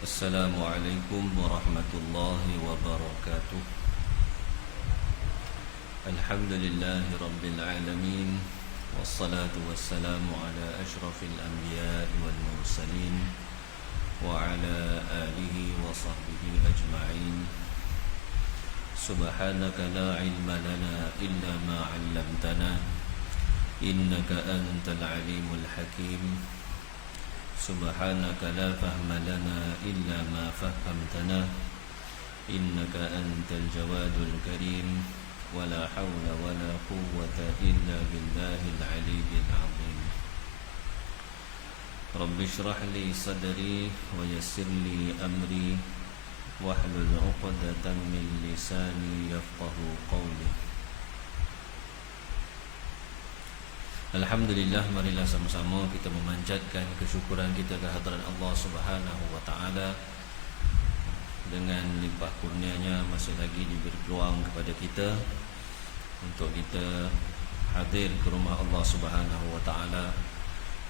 Assalamualaikum warahmatullahi wabarakatuh. Alhamdulillahi rabbil alamin. Wassalatu wassalamu ala ashrafil anbiya'i wal mursalin wa ala alihi wa sahbihi ajma'in. Subhanaka la ilma lana illa ma 'allamtana innaka antal alimul hakim. Subhanaka la fahma lana illa ma fahamtana innaka antal jawadul karim. Wala hawla wala quwwata illa billahil aliyyil azim. Rabbi shrah li sadri wa yassir li amri wahlul 'uqdatam min lisani yafqahu qawli. Alhamdulillah, marilah sama-sama kita memanjatkan kesyukuran kita ke hadirat Allah Subhanahu wa taala. Dengan limpah kurnianya masih lagi diberi peluang kepada kita untuk kita hadir ke rumah Allah Subhanahu wa taala,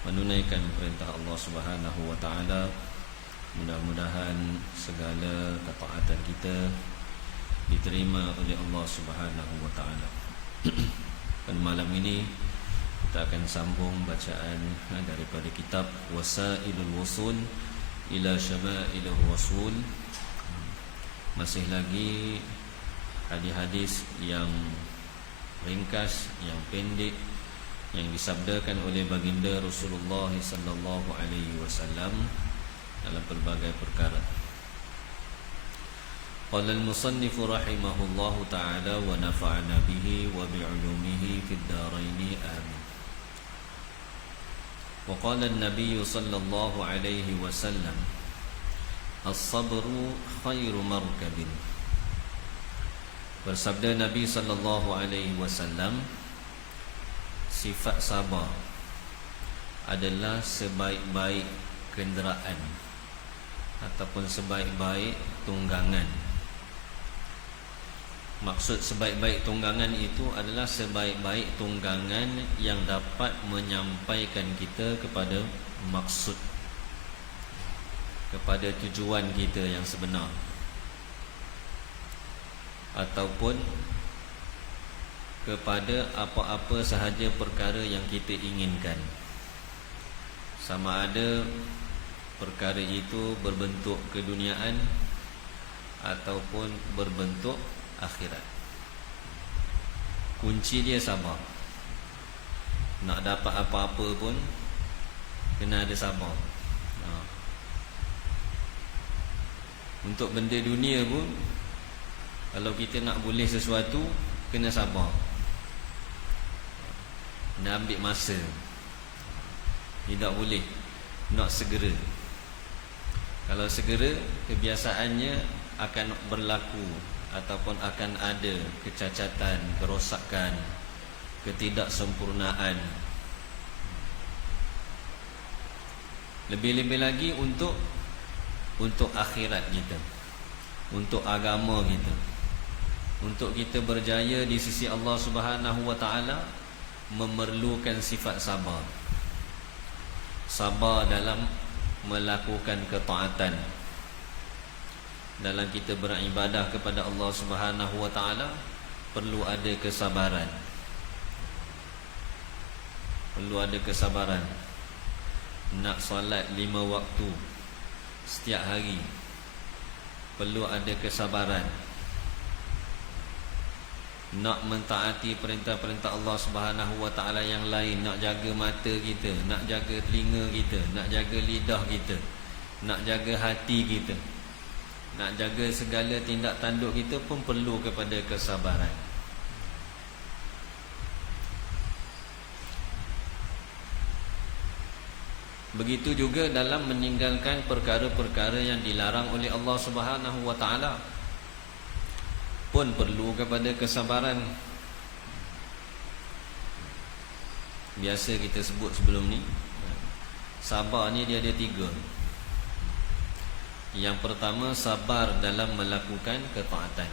menunaikan perintah Allah Subhanahu wa taala. Mudah-mudahan segala ketaatan kita diterima oleh Allah Subhanahu wa taala. Pada malam ini kita akan sambung bacaan daripada kitab Wasailul Wusul ila Syama'ilur Rasul. Masih lagi hadis-hadis yang ringkas, yang pendek, yang disabdakan oleh baginda Rasulullah sallallahu alaihi wasallam dalam pelbagai perkara. Qala al-musannif rahimahullahu ta'ala wa nafa'ana bihi wa bi'ulumihi fid dharain amin. وقال النبي صلى الله عليه وسلم الصبر خير مركب. Bersabda Nabi sallallahu alaihi wasallam, sifat sabar adalah sebaik-baik kenderaan ataupun sebaik-baik tunggangan. Maksud sebaik-baik tunggangan itu adalah sebaik-baik tunggangan yang dapat menyampaikan kita kepada maksud, kepada tujuan kita yang sebenar, ataupun kepada apa-apa sahaja perkara yang kita inginkan, sama ada perkara itu berbentuk keduniaan ataupun berbentuk akhirat. Kunci dia sabar. Nak dapat apa-apa pun kena ada sabar. Untuk benda dunia pun, kalau kita nak boleh sesuatu, kena sabar, kena ambil masa. Tidak boleh nak segera. Kalau segera, kebiasaannya akan berlaku ataupun akan ada kecacatan, kerosakan, ketidaksempurnaan. Lebih-lebih lagi untuk akhirat kita, untuk agama kita, untuk kita berjaya di sisi Allah Subhanahu wa taala, memerlukan sifat sabar. Sabar dalam melakukan ketaatan, dalam kita beribadah kepada Allah Subhanahu wa taala perlu ada kesabaran. Perlu ada kesabaran. Nak solat 5 waktu setiap hari, perlu ada kesabaran. Nak mentaati perintah-perintah Allah Subhanahu wa taala yang lain, nak jaga mata kita, nak jaga telinga kita, nak jaga lidah kita, nak jaga hati kita, nak jaga segala tindak tanduk kita pun perlu kepada kesabaran. Begitu juga dalam meninggalkan perkara-perkara yang dilarang oleh Allah Subhanahu wa taala pun perlu kepada kesabaran. Biasa kita sebut sebelum ni, sabar ni dia ada 3. Yang pertama, sabar dalam melakukan ketaatan.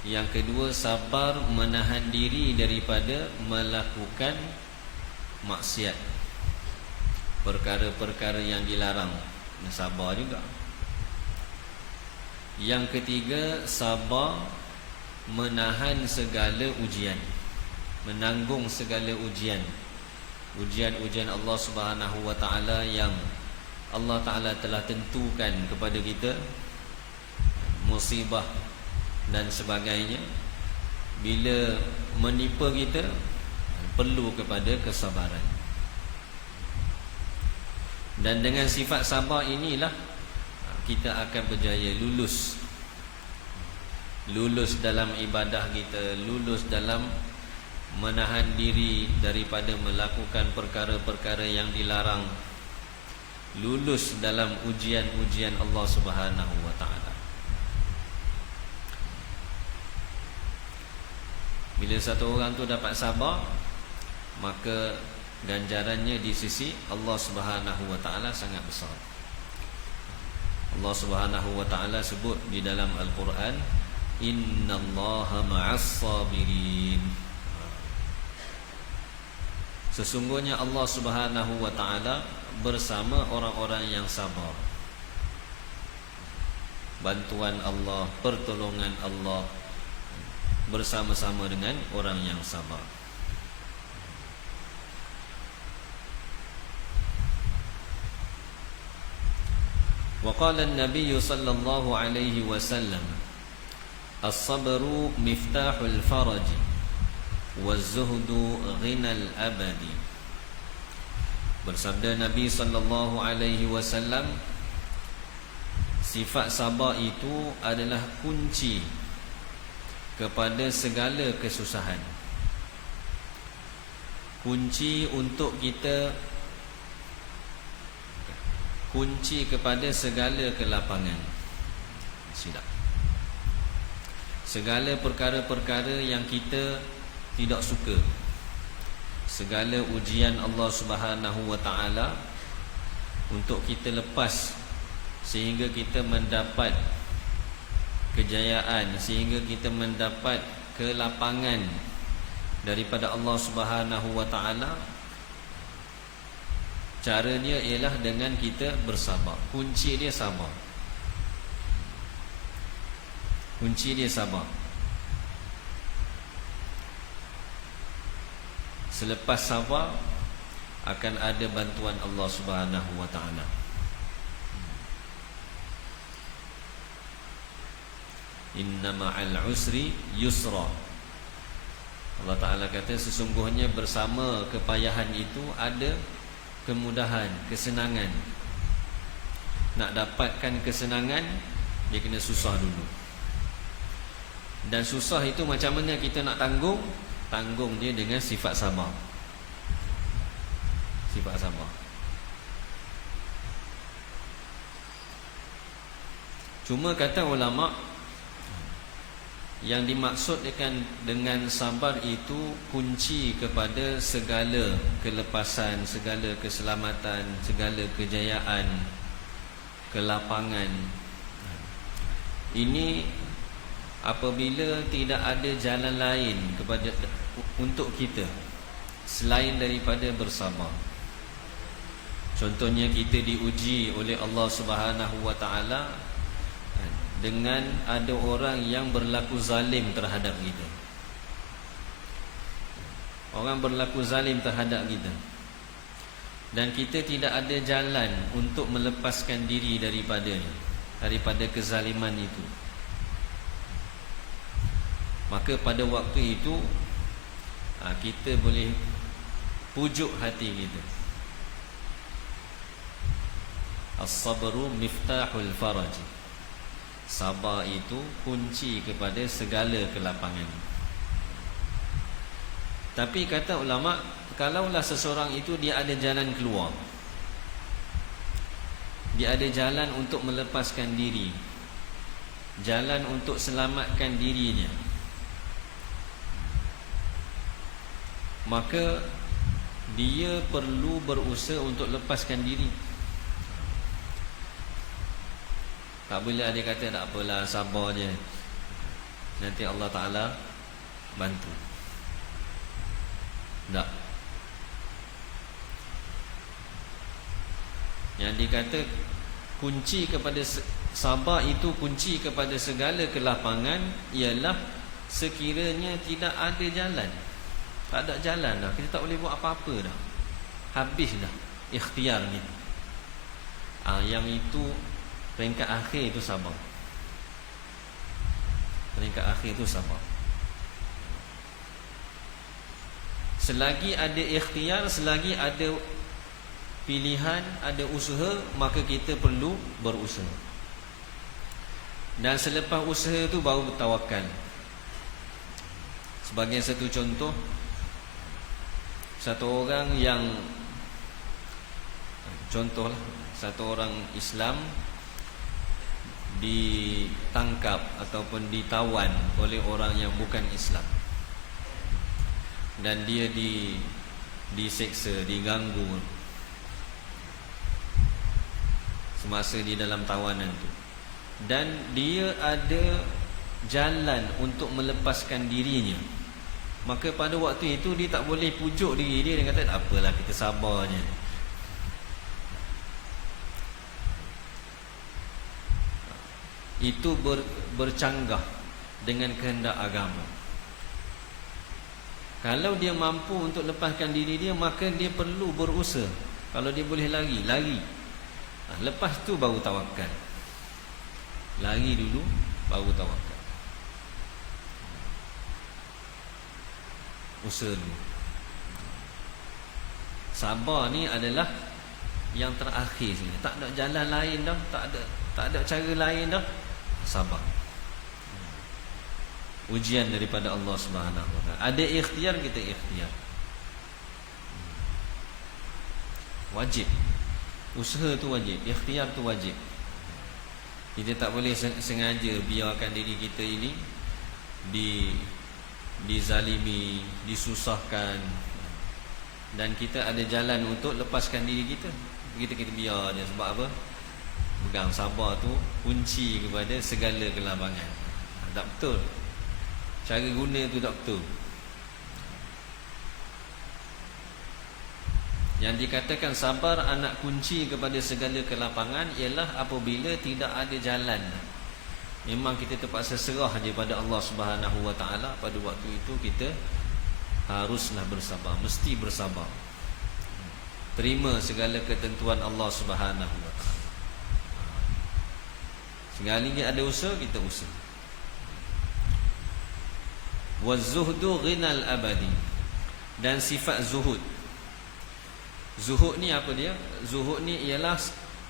Yang kedua, sabar menahan diri daripada melakukan maksiat, perkara-perkara yang dilarang. kena sabar juga. Yang ketiga, sabar menahan segala ujian, menanggung segala ujian. Ujian-ujian Allah Subhanahu wa taala yang Allah Taala telah tentukan kepada kita, musibah dan sebagainya. Bila menimpa kita, perlu kepada kesabaran. Dan dengan sifat sabar inilah kita akan berjaya lulus dalam ibadah kita, lulus dalam menahan diri daripada melakukan perkara-perkara yang dilarang, lulus dalam ujian-ujian Allah Subhanahu wa taala. Bila satu orang tu dapat sabar, maka ganjarannya di sisi Allah Subhanahu wa taala sangat besar. Allah Subhanahu wa taala sebut di dalam Al-Quran, innallaha ma'as sabirin. Sesungguhnya Allah Subhanahu wa taala bersama orang-orang yang sabar. Bantuan Allah, pertolongan Allah bersama-sama dengan orang yang sabar. Wa qala an-nabiy sallallahu alaihi wasallam, as-sabru miftahul faraj waz-zuhdu ghinal abadi. Bersabda Nabi sallallahu alaihi wasallam, sifat sabar itu adalah kunci kepada segala kesusahan, kunci untuk kita, kunci kepada segala kelapangan. Silap. Segala perkara-perkara yang kita tidak suka, segala ujian Allah Subhanahu wa taala untuk kita lepas sehingga kita mendapat kejayaan, sehingga kita mendapat kelapangan daripada Allah Subhanahu wa taala. Caranya ialah dengan kita bersabar. Kunci dia sabar. Kunci dia sabar. Selepas sabar akan ada bantuan Allah Subhanahu wa taala. Inna ma'al usri yusra. Allah Ta'ala kata sesungguhnya bersama kepayahan itu ada kemudahan, kesenangan. Nak dapatkan kesenangan, dia kena susah dulu. Dan susah itu macam mana kita nak tanggung? Tanggung dia dengan sifat sabar. Sifat sabar. Cuma kata ulama, yang dimaksudkan dengan sabar itu kunci kepada segala kelepasan, segala keselamatan, segala kejayaan, kelapangan. Ini apabila tidak ada jalan lain kepada untuk kita selain daripada bersabar. Contohnya kita diuji oleh Allah Subhanahu wa taala dengan ada orang yang berlaku zalim terhadap kita. Orang berlaku zalim terhadap kita, dan kita tidak ada jalan untuk melepaskan diri daripada kezaliman itu. Maka pada waktu itu kita boleh pujuk hati kita. As-sabru miftahul faraj. Sabar itu kunci kepada segala kelapangan. Tapi kata ulama, kalaulah seseorang itu dia ada jalan keluar, dia ada jalan untuk melepaskan diri, jalan untuk selamatkan dirinya, maka dia perlu berusaha untuk lepaskan diri. Tak boleh dia kata tak apalah, sabar je, nanti Allah Ta'ala bantu. Tak. Yang dikata kunci kepada sabar itu, kunci kepada segala kelapangan ialah sekiranya tidak ada jalan. Tak ada jalan dah, kita tak boleh buat apa-apa dah, habis dah ikhtiar ni. Yang itu peringkat akhir itu sabar. Peringkat akhir itu sabar. Selagi ada ikhtiar, selagi ada pilihan, ada usaha, maka kita perlu berusaha. Dan selepas usaha itu baru bertawakal. Sebagai satu contoh, satu orang yang contohlah, satu orang Islam ditangkap ataupun ditawan oleh orang yang bukan Islam, dan dia diseksa, diganggu semasa di dalam tawanan tu, dan dia ada jalan untuk melepaskan dirinya. Maka pada waktu itu dia tak boleh pujuk diri dia dan kata, tak apalah, kita sabar je. Itu bercanggah dengan kehendak agama. Kalau dia mampu untuk lepaskan diri dia, maka dia perlu berusaha. Kalau dia boleh lari, lari. Lepas tu baru tawakal. Lari dulu, baru tawakal. Usaha dulu. Sabar ni adalah yang terakhir sini. Tak ada jalan lain dah, tak ada cara lain dah. Sabar. Ujian daripada Allah Subhanahu Wa Taala. Ada ikhtiar, kita ikhtiar. Wajib. Usaha tu wajib, ikhtiar tu wajib. Kita tak boleh sengaja biarkan diri kita ini dizalimi, disusahkan, dan kita ada jalan untuk lepaskan diri kita. Kita biar je. Sebab apa? Pegang sabar tu kunci kepada segala kelapangan. Tak betul. Cara guna tu tak betul. Yang dikatakan sabar anak kunci kepada segala kelapangan ialah apabila tidak ada jalan. Memang kita terpaksa serah je pada Allah Subhanahu Wa Taala. Pada waktu itu kita haruslah bersabar, mesti bersabar. Terima segala ketentuan Allah Subhanahu Wa Taala. Sekali ada usaha, kita usaha. Wazuhdu ghinal abadi. Dan sifat zuhud. Zuhud ni apa dia? Zuhud ni ialah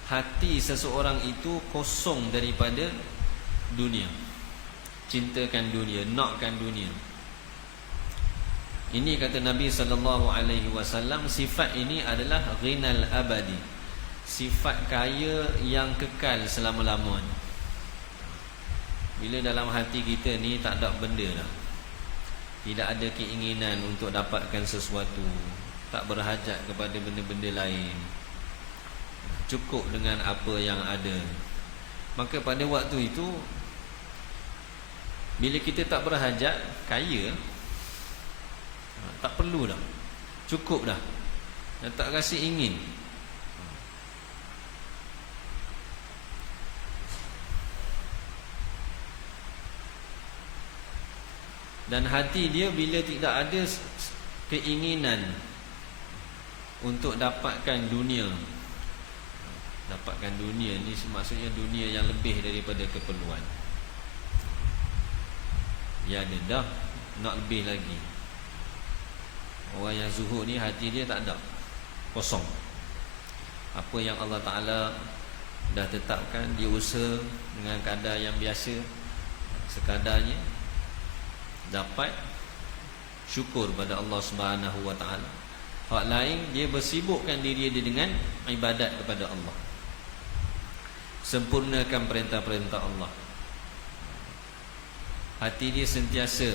hati seseorang itu kosong daripada dunia. Cintakan dunia, nakkan dunia. Ini kata Nabi SAW, sifat ini adalah ghinal abadi, sifat kaya yang kekal selama-lamanya. Bila dalam hati kita ni tak ada benda dah, tidak ada keinginan untuk dapatkan sesuatu, tak berhajat kepada benda-benda lain, cukup dengan apa yang ada, maka pada waktu itu bila kita tak berhajat, kaya, tak perlu dah, cukup dah, dan tak rasa ingin. Dan hati dia bila tidak ada keinginan untuk dapatkan dunia. Dapatkan dunia ni maksudnya dunia yang lebih daripada keperluan. Ya ada dah, nak lebih lagi. Orang yang zuhud ni hati dia tak ada, kosong. Apa yang Allah Ta'ala dah tetapkan, dia usaha dengan kadar yang biasa, sekadarnya, dapat syukur pada Allah Subhanahu Wa Taala. Hak lain dia bersibukkan diri dia dengan ibadat kepada Allah, sempurnakan perintah-perintah Allah. Hati dia sentiasa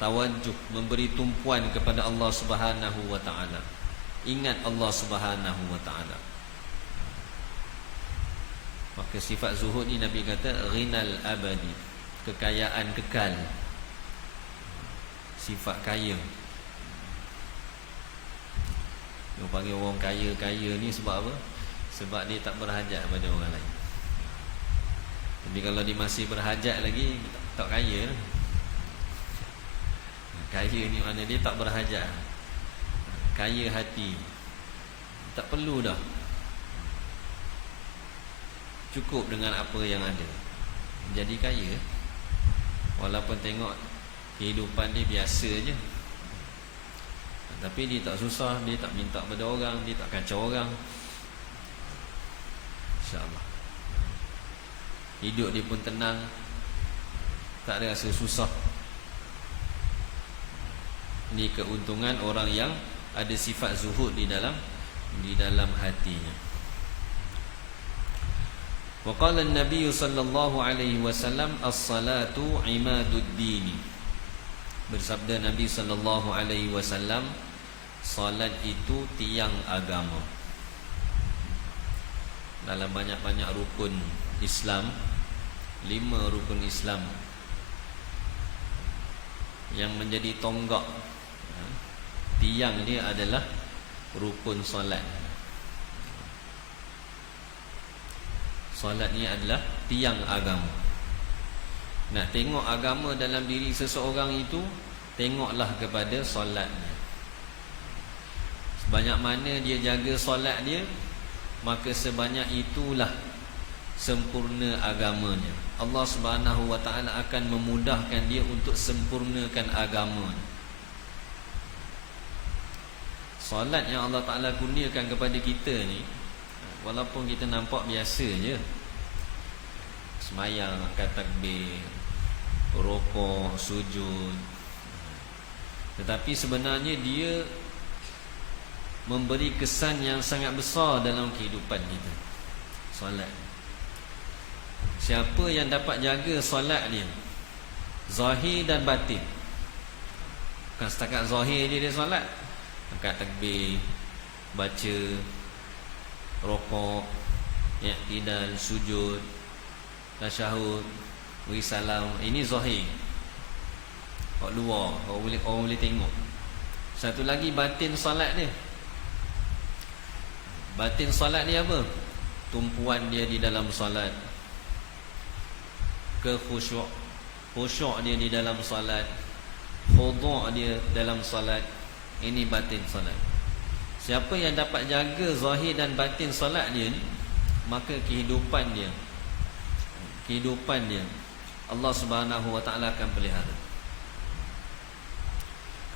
tawajuh, memberi tumpuan kepada Allah Subhanahu Wa Taala. Ingat Allah Subhanahu Wa Taala. Maka sifat zuhud ni Nabi kata ghinal abadi, kekayaan kekal, sifat kaya. Dia panggil orang kaya-kaya ni sebab apa? Sebab dia tak berhajat pada orang lain. Tapi kalau dia masih berhajat lagi, tak kaya. Kaya ni mana dia tak berhajat, kaya hati, tak perlu dah, cukup dengan apa yang ada. Jadi kaya, walaupun tengok kehidupan dia biasa je, tapi dia tak susah, dia tak minta pada orang, dia tak kacau orang. InsyaAllah hidup dia pun tenang, tak ada rasa susah. Ini keuntungan orang yang ada sifat zuhud di dalam hatinya. Wa qala an-nabiy sallallahu alaihi wasallam as-salatu imaduddin. Bersabda Nabi sallallahu alaihi wasallam, salat itu tiang agama. Dalam banyak-banyak rukun Islam, 5 rukun Islam yang menjadi tonggak, tiang dia adalah rukun solat. Solat ni adalah tiang agama. Nak tengok agama dalam diri seseorang itu, tengoklah kepada solatnya. Sebanyak mana dia jaga solat dia, maka sebanyak itulah sempurna agamanya. Allah Subhanahu wa taala akan memudahkan dia untuk sempurnakan agamanya. Solat yang Allah Ta'ala kurniakan kepada kita ni, walaupun kita nampak biasa je, semayang, angkat takbir, rukuk, sujud, tetapi sebenarnya dia memberi kesan yang sangat besar dalam kehidupan kita. Solat, siapa yang dapat jaga solat dia, zahir dan batin, bukan setakat zahir dia solat, angkat takbir, baca, rukuk, i'tidal, sujud, tasyahud, beri salam, ini zahir, kat luar, orang boleh tengok. Satu lagi batin solat dia. Batin solat dia apa? Tumpuan dia di dalam solat, kekhusyuk, khusyuk dia di dalam solat, khudu' dia dalam solat. Ini batin solat. Siapa yang dapat jaga zahir dan batin solat dia ni, maka kehidupan dia Allah Subhanahu wa taala akan pelihara.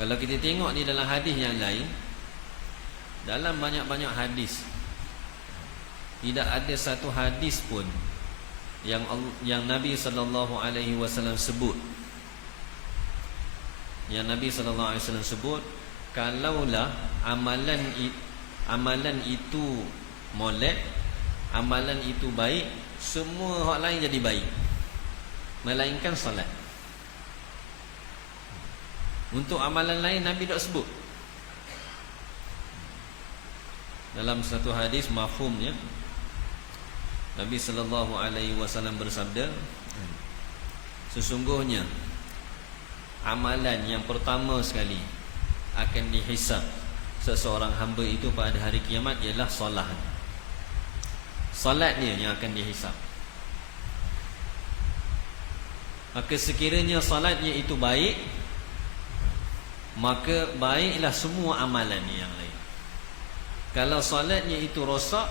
Kalau kita tengok di dalam hadis yang lain, dalam banyak-banyak hadis, tidak ada satu hadis pun yang Nabi sallallahu alaihi wasallam sebut, sebut kalaulah amalan itu molek, amalan itu baik, semua hak lain jadi baik, melainkan solat. Untuk amalan lain Nabi tak sebut. Dalam satu hadis mafhumnya, Nabi sallallahu alaihi wasallam bersabda, sesungguhnya amalan yang pertama sekali akan dihisab seseorang hamba itu pada hari kiamat ialah solat. Solat dia yang akan dihisab. Maka sekiranya solatnya itu baik, maka baiklah semua amalan yang lain. Kalau solatnya itu rosak,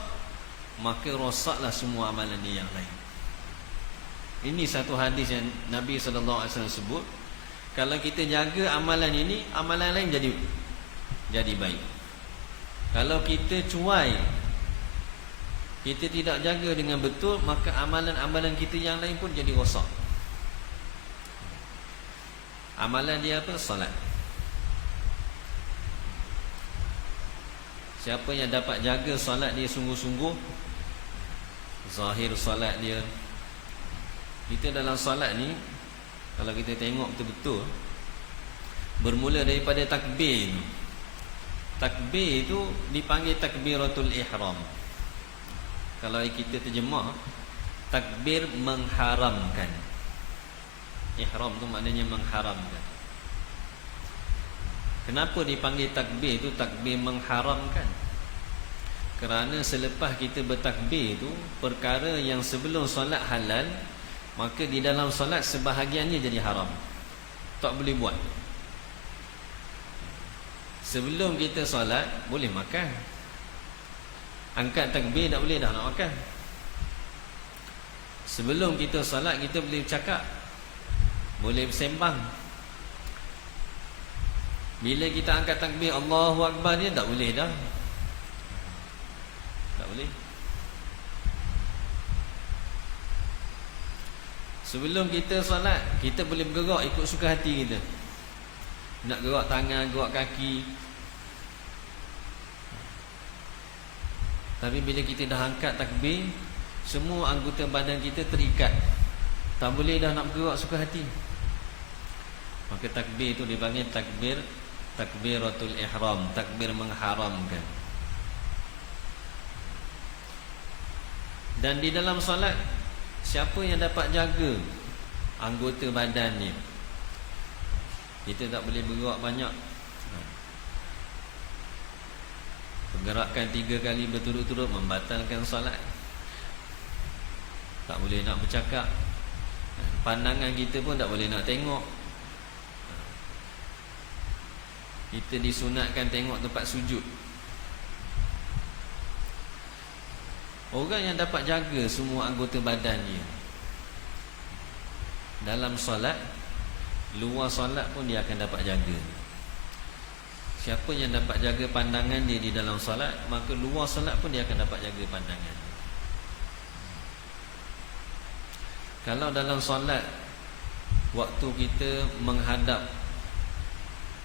maka rosaklah semua amalan yang lain. Ini satu hadis yang Nabi sallallahu alaihi wasallam sebut, kalau kita jaga amalan ini, amalan lain jadi baik. Kalau kita cuai, kita tidak jaga dengan betul, maka amalan-amalan kita yang lain pun jadi rosak. Amalan dia apa? Solat. Siapa yang dapat jaga solat dia sungguh-sungguh, zahir solat dia, kita dalam solat ni, kalau kita tengok betul-betul, bermula daripada takbir. Takbir itu dipanggil takbiratul ihram. Kalau kita terjemah, takbir mengharamkan. Ihram tu maknanya mengharamkan. Kenapa dipanggil takbir itu takbir mengharamkan? Kerana selepas kita bertakbir tu, perkara yang sebelum solat halal, maka di dalam solat sebahagiannya jadi haram, tak boleh buat. Sebelum kita solat boleh makan, angkat takbir tak boleh dah nak makan. Sebelum kita solat kita boleh bercakap, boleh bersembang. Bila kita angkat takbir Allahu Akbar dia tak boleh dah. Tak boleh. Sebelum kita solat kita boleh bergerak ikut suka hati kita. Nak gerak tangan, gerak kaki. Tapi bila kita dah angkat takbir, semua anggota badan kita terikat, tak boleh dah nak bergerak suka hati. Maka takbir itu dipanggil takbiratul ihram, takbir mengharamkan. Dan di dalam solat, siapa yang dapat jaga anggota badannya? Kita tak boleh bergerak banyak. Pergerakan 3 kali berturut-turut membatalkan solat. Tak boleh nak bercakap. Pandangan kita pun tak boleh nak tengok. Kita disunatkan tengok tempat sujud. Orang yang dapat jaga semua anggota badannya dalam solat, luar solat pun dia akan dapat jaga. Siapa yang dapat jaga pandangan dia di dalam solat, maka luar solat pun dia akan dapat jaga pandangan. Kalau dalam solat waktu kita menghadap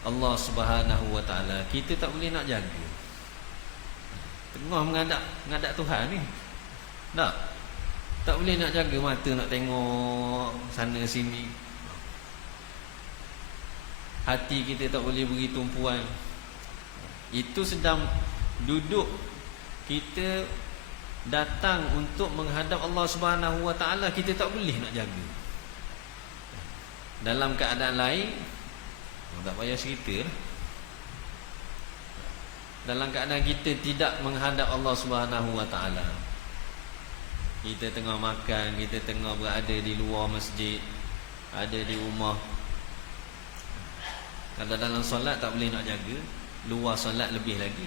Allah Subhanahu Wa Taala, kita tak boleh nak jaga. Tengah menghadap Tuhan ni, tak boleh nak jaga mata nak tengok sana sini. Hati kita tak boleh beri tumpuan. Itu sedang duduk, kita datang untuk menghadap Allah Subhanahu Wa Taala, kita tak boleh nak jaga. Dalam keadaan lain tak payah cerita. Dalam keadaan kita tidak menghadap Allah Subhanahu Wa Taala, kita tengah makan, kita tengah berada di luar masjid, ada di rumah. Kalau dalam solat tak boleh nak jaga, luar solat lebih lagi.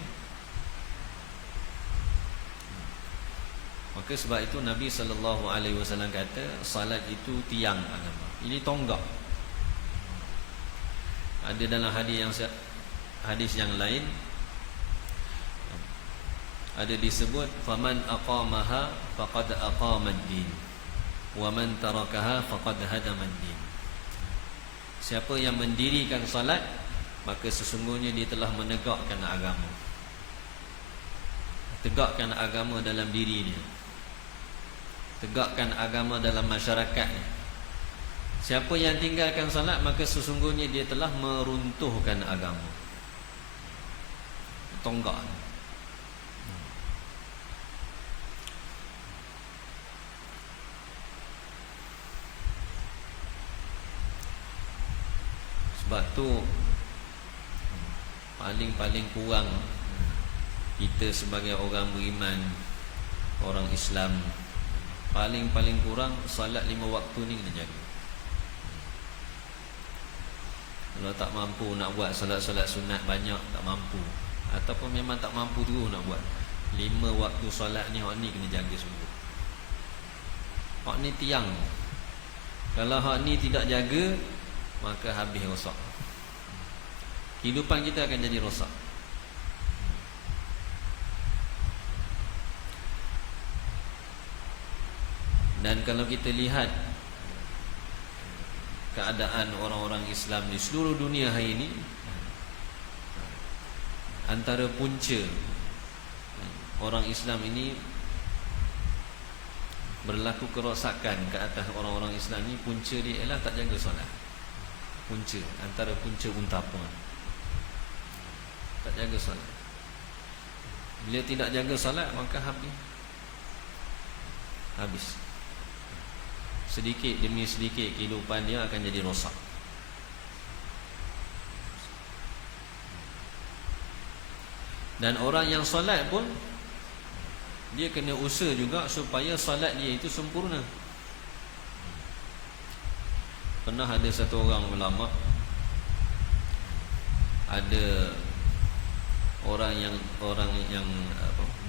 Maka sebab itu Nabi SAW kata, salat itu tiang agama. Ini tonggak. Ada dalam hadis yang lain ada disebut, faman aqamaha faqad aqamad-din wa man tarakaha faqad hadamad-din. Siapa yang mendirikan salat, maka sesungguhnya dia telah menegakkan agama. Tegakkan agama dalam diri dia, tegakkan agama dalam masyarakatnya. Siapa yang tinggalkan salat, maka sesungguhnya dia telah meruntuhkan agama. Tonggak. Sebab tu paling kurang kita sebagai orang beriman, orang Islam, paling kurang salat 5 waktu ni kena jaga. Kalau tak mampu nak buat solat-solat sunat banyak, tak mampu, ataupun memang tak mampu terus nak buat, 5 waktu solat ni, hak ni kena jaga sungguh. Hak ni tiang. Kalau hak ni tidak jaga, maka habis rosak. Kehidupan kita akan jadi rosak. Dan kalau kita lihat keadaan orang-orang Islam di seluruh dunia hari ini, antara punca orang Islam ini berlaku kerosakan ke atas orang-orang Islam ini, punca dia ialah tak jaga solat. Punca, antara punca untapa, tak jaga solat. Bila tidak jaga solat, maka habis. Sedikit demi sedikit kehidupan dia akan jadi rosak. Dan orang yang solat pun dia kena usaha juga supaya solat dia itu sempurna. Pernah ada satu orang ulama, ada orang yang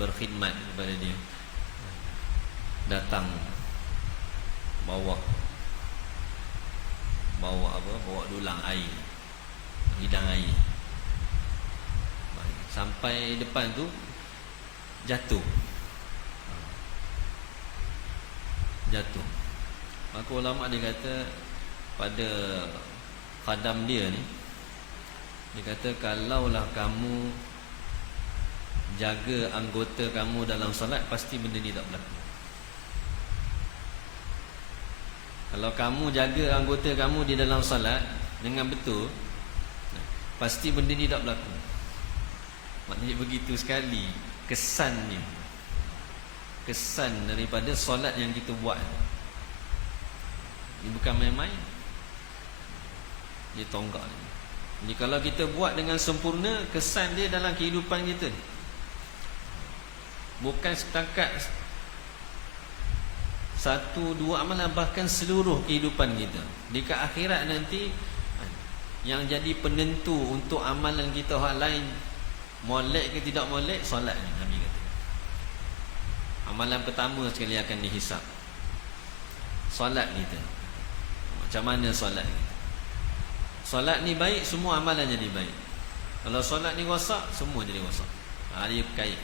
berkhidmat kepada dia, datang bawa dulang air, hidang air. Sampai depan tu jatuh. Maka ulama dia kata pada khadam dia ni, dia kata kalaulah kamu jaga anggota kamu dalam solat, pasti benda ni tak berlaku. Kalau kamu jaga anggota kamu di dalam solat dengan betul, pasti benda ni tak berlaku. Maknanya begitu sekali kesannya, kesan daripada solat yang kita buat. Ini bukan main-main. Dia tonggak. Jadi kalau kita buat dengan sempurna, kesan dia dalam kehidupan kita, bukan setakat satu dua amalan, bahkan seluruh kehidupan kita. Di akhirat nanti, yang jadi penentu untuk amalan kita hal lain molek ke tidak molek, solat ni Nabi kata. Amalan pertama sekali akan dihisap, solat kita. Macam mana solat kita? Solat ni baik, semua amalan jadi baik. Kalau solat ni rosak, semua jadi rosak. Dia berkait.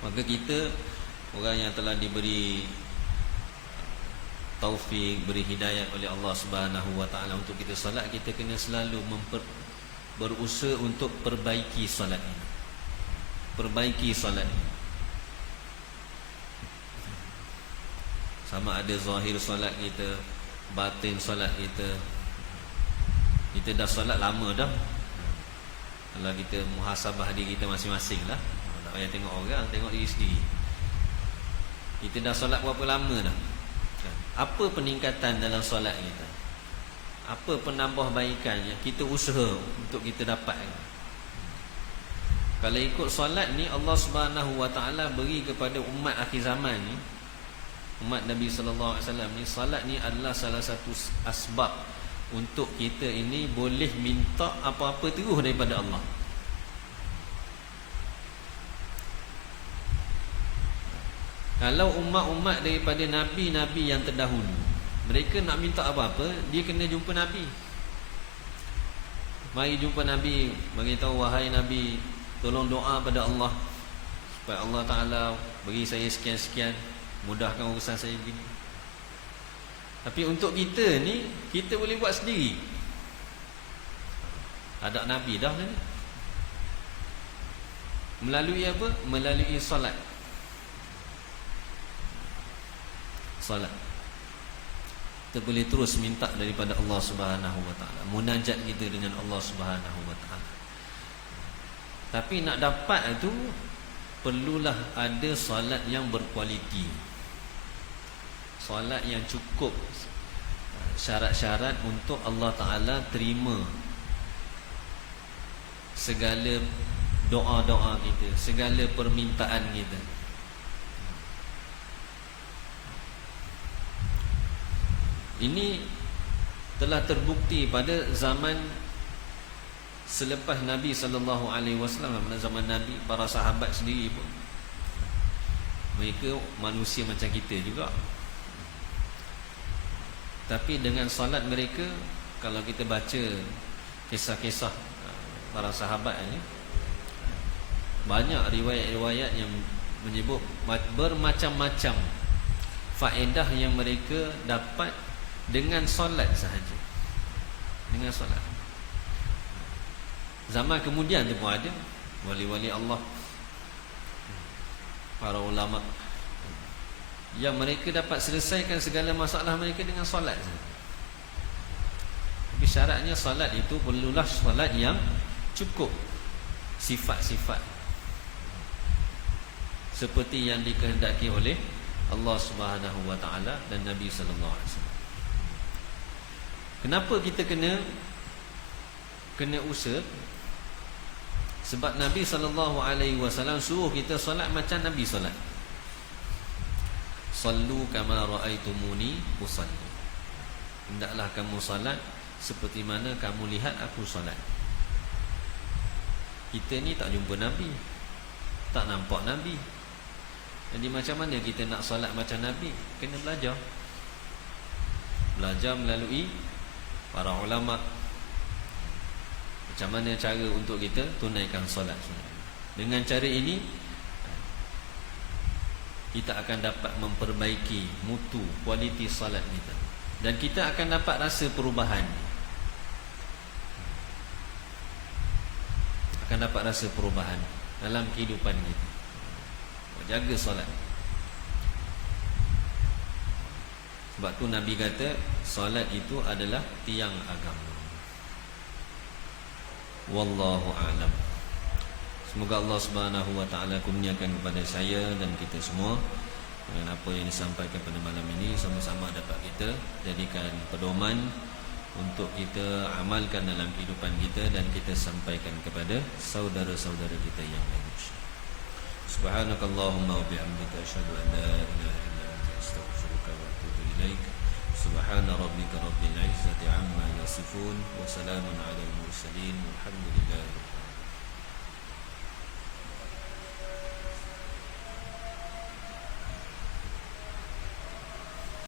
Maka kita, orang yang telah diberi taufik, beri hidayah oleh Allah Subhanahu wa taala untuk kita solat, kita kena selalu berusaha untuk perbaiki solat ini. Perbaiki solat ini. Sama ada zahir solat kita, batin solat kita. Kita dah solat lama dah. Kalau kita muhasabah diri kita masing-masing lah, tak payah tengok orang, tengok diri sendiri. Kita dah solat berapa lama dah? Apa peningkatan dalam solat kita? Apa penambahbaikan yang kita usaha untuk kita dapatkan? Kalau ikut solat ni, Allah Subhanahu wa taala beri kepada umat akhir zaman ni, umat Nabi sallallahu alaihi wasallam ni, solat ni adalah salah satu asbab untuk kita ini boleh minta apa-apa terus daripada Allah. Kalau umat-umat daripada Nabi-Nabi yang terdahulu, mereka nak minta apa-apa, dia kena jumpa Nabi. Mari jumpa Nabi, beritahu, wahai Nabi, tolong doa pada Allah supaya Allah Ta'ala beri saya sekian-sekian, mudahkan urusan saya begini. Tapi untuk kita ni, kita boleh buat sendiri. Ada Nabi dah ni. Melalui apa? Melalui solat. Solat. Kita boleh terus minta daripada Allah Subhanahu wa taala, munajat kita dengan Allah Subhanahu wa taala. Tapi nak dapat itu, perlulah ada solat yang berkualiti, solat yang cukup syarat-syarat untuk Allah Ta'ala terima segala doa-doa kita, segala permintaan kita. Ini telah terbukti pada zaman selepas Nabi sallallahu alaihi wasallam. Pada zaman Nabi, para sahabat sendiri pun, mereka manusia macam kita juga. Tapi dengan solat mereka, kalau kita baca kisah-kisah para sahabat ini, banyak riwayat-riwayat yang menyebut bermacam-macam faedah yang mereka dapat dengan solat sahaja. Dengan solat. Zaman kemudian tu pun ada wali-wali Allah, para ulama, yang mereka dapat selesaikan segala masalah mereka dengan solat saja. Tapi syaratnya solat itu perlulah solat yang cukup sifat-sifat seperti yang dikehendaki oleh Allah Subhanahu wa taala dan Nabi sallallahu alaihi wasallam. Kenapa kita kena usaha? Sebab Nabi SAW suruh kita solat macam Nabi solat. Sallu kama ra'aitumuni usalli. Hendaklah kamu solat seperti mana kamu lihat aku solat. Kita ni tak jumpa Nabi, tak nampak Nabi. Jadi macam mana kita nak solat macam Nabi? Kena belajar. Belajar melalui para ulama. Macam mana cara untuk kita tunaikan solat sunat. Dengan cara ini kita akan dapat memperbaiki mutu, kualiti solat kita. Dan kita akan dapat rasa perubahan. Akan dapat rasa perubahan dalam kehidupan kita. Jaga solat. Sebab tu Nabi kata solat itu adalah tiang agama. Wallahu a'lam. Semoga Allah Subhanahu wa taala kurniakan kepada saya dan kita semua dengan apa yang disampaikan pada malam ini, sama-sama dapat kita jadikan pedoman untuk kita amalkan dalam kehidupan kita dan kita sampaikan kepada saudara-saudara kita yang lain. Subhanakallahumma wa bihamdika asyhadu an la ilaha illa anta astaghfiruka wa atubu ilaik. Subhana rabbika rabbil izzati amma yasifun wa salamun alal mursalin walhamdulillahi